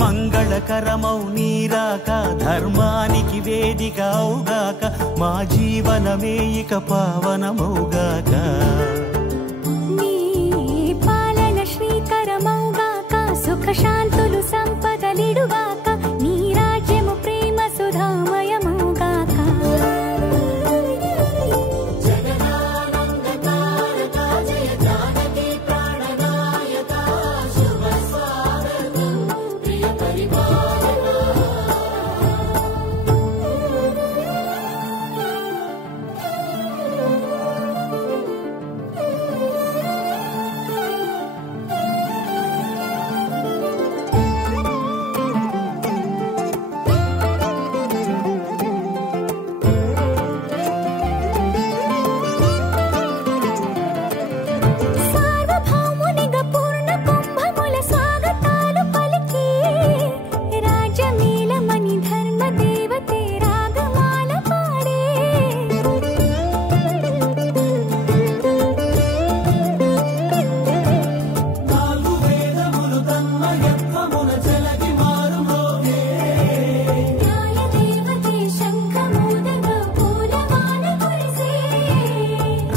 మంగళకరమౌ నీరాక ధర్మానికి వేదికవుగాక మా జీవనమే ఇక పావనమౌగాక నీ పాలన శ్రీకరమౌగాక సుఖ శాంతులు సంపదలిడుగాక నీ రాజ్యము ప్రేమ సుధామయమౌగాక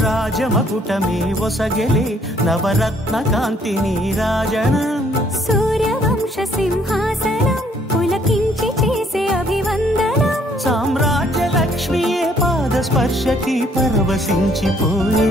రాజమకుటమే ఒసగెలే నవరత్న కాంతి నీరాజనం సూర్యవంశ సింహాసనం పులకించి చేసే అభివందనం సామ్రాజ్య లక్ష్మియే పాద స్పర్శకి పరవశించిపోయే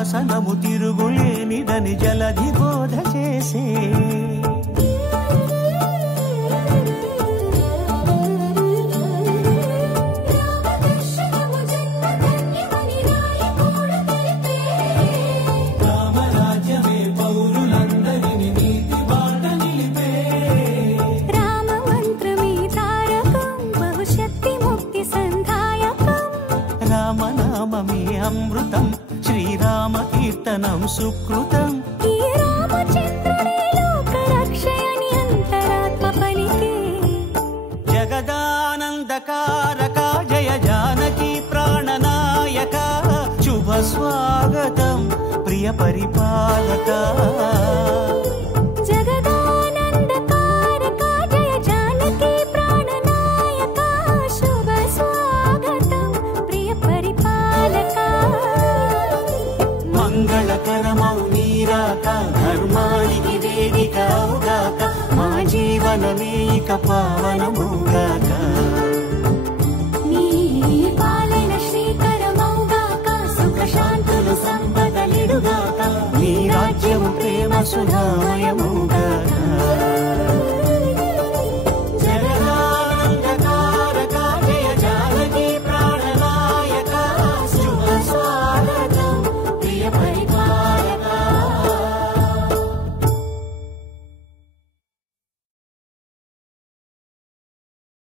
శాసనము తిరుగులేనిదని జలధి బోధ చేసే రామరాజ్యమే పౌరులందరినీ నీతి బాట నిలిపే రామ మంత్రమే తారకం బహుశక్తి ముక్తి సంధాయకం రామనామమే అమృతం శ్రీరామ కీర్తనం సుకృతం ఈ రామచంద్రుడే లోక రక్షయని అంతరాత్మ పలికే జగదానందకారక జయ జానకి ప్రాణనాయక శుభ స్వాగతం ప్రియ పరిపాలక జగదానందకారక జయ జానకి ప్రాణనాయక శుభ స్వాగతం ప్రియ పరిపాలక మంగళకరమౌ నీరాక ధర్మానికి వేదికవుగాక మా జీవనమే ఇక పావనము